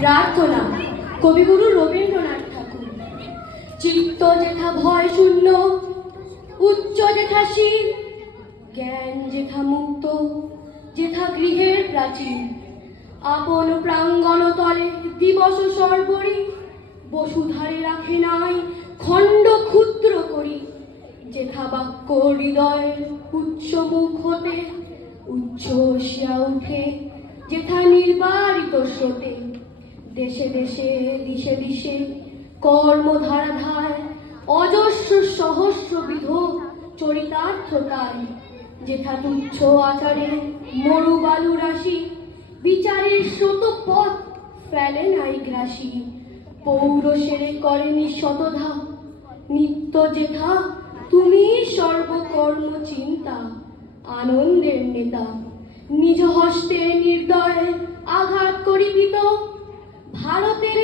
প্রার্থনা কবিগুরু রবীন্দ্রনাথ ঠাকুর। চিত্ত যেথা ভয় শূন্য, উচ্চ যেথা শির, জ্ঞান যেথা মুক্ত, যেথা গৃহের প্রাচীর। আপন প্রাঙ্গণ তলে দিবস সর্বরি, বসুধারে রাখে নাই খণ্ড ক্ষুদ্র করি। যেথা বাক্য হৃদয়ের উচ্চ মুখ হতে উচ্ছ্বসিয়া উঠে, যেথা নির্বারিত স্রোতে। দেশে দেশে দিশে দিশে কর্মধারাধায় অজস্র সহস্রবিধ চরিতার্থতায়। যেথা তুচ্ছ আচারে মরু বালু রাশি, বিচারের স্রোত পথ ফেলে নাই গ্রাসী। পৌর সেরে করেনি শতধা, নিত্য যেথা তুমি সর্বকর্ম চিন্তা। আনন্দের নেতা নিজ হস্তে নির্দয়ে আঘাত করিপিত, ভারতের